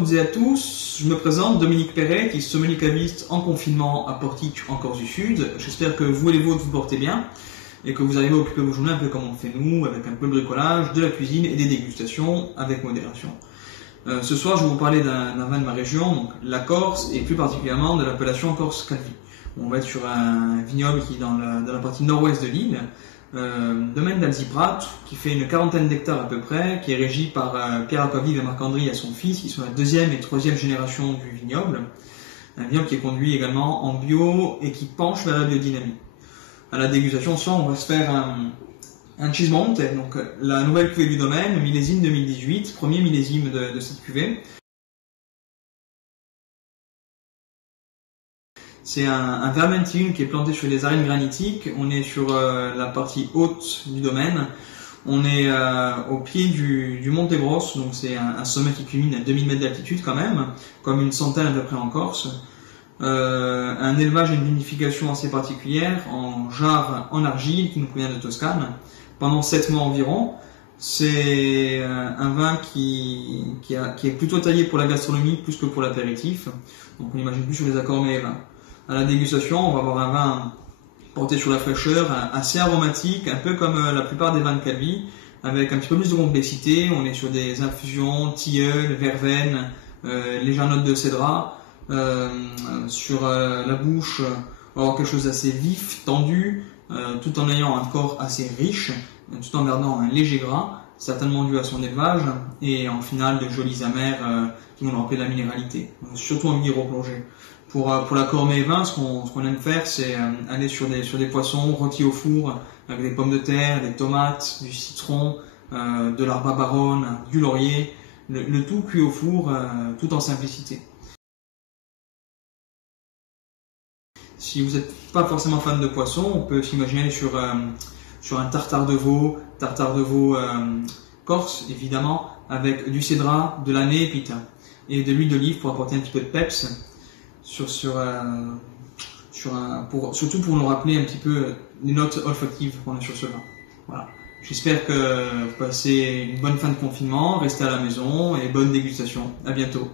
toutes et à tous, je me présente, Dominique Perret, qui est sommelier caviste en confinement à Portic, en Corse du Sud. J'espère que vous et les vôtres vous portez bien et que vous arrivez à occuper vos journées un peu comme on le fait nous, avec un peu de bricolage, de la cuisine et des dégustations avec modération. Ce soir, je vais vous parler d'un vin de ma région, donc la Corse, et plus particulièrement de l'appellation Corse Calvi. On va être sur un vignoble qui est dans la partie nord-ouest de l'île, domaine d'Alziprat, qui fait une quarantaine d'hectares à peu près, qui est régi par Pierre Aquavive et Marc-André et son fils, qui sont la deuxième et troisième génération du vignoble. Un vignoble qui est conduit également en bio et qui penche vers la biodynamie. À la dégustation, on va se faire un Cheesemont, donc la nouvelle cuvée du domaine, millésime 2018, premier millésime de cette cuvée. C'est un vermentine qui est planté sur des arènes granitiques. On est sur la partie haute du domaine. On est au pied du Monte Grosso, donc c'est un sommet qui culmine à 2000 mètres d'altitude quand même, comme une centaine à peu près en Corse. Un élevage et une vinification assez particulière en jarre en argile qui nous provient de Toscane pendant 7 mois environ. C'est un vin qui est plutôt taillé pour la gastronomie plus que pour l'apéritif, donc on imagine plus sur les accords mets et vins. À la dégustation, on va avoir un vin porté sur la fraîcheur, assez aromatique, un peu comme la plupart des vins de Calvi, avec un petit peu plus de complexité. On est sur des infusions, tilleul, verveine, légères notes de cédrat. Sur la bouche, on va avoir quelque chose d'assez vif, tendu, tout en ayant un corps assez riche, tout en gardant un léger gras, certainement dû à son élevage, et en finale de jolis amers qui vont nous rappeler la minéralité, surtout en milieu replongé. Pour la cormée et vin, ce qu'on aime faire, c'est aller sur des poissons rôtis au four, avec des pommes de terre, des tomates, du citron, de la barbaronne, du laurier, le tout cuit au four, tout en simplicité. Si vous n'êtes pas forcément fan de poisson, on peut s'imaginer sur un tartare de veau corse, évidemment, avec du cédrat, de l'année épita et de l'huile d'olive pour apporter un petit peu de peps. Surtout pour nous rappeler un petit peu les notes olfactives qu'on a sur ce vin. Voilà. J'espère que vous passez une bonne fin de confinement, restez à la maison et bonne dégustation. À bientôt.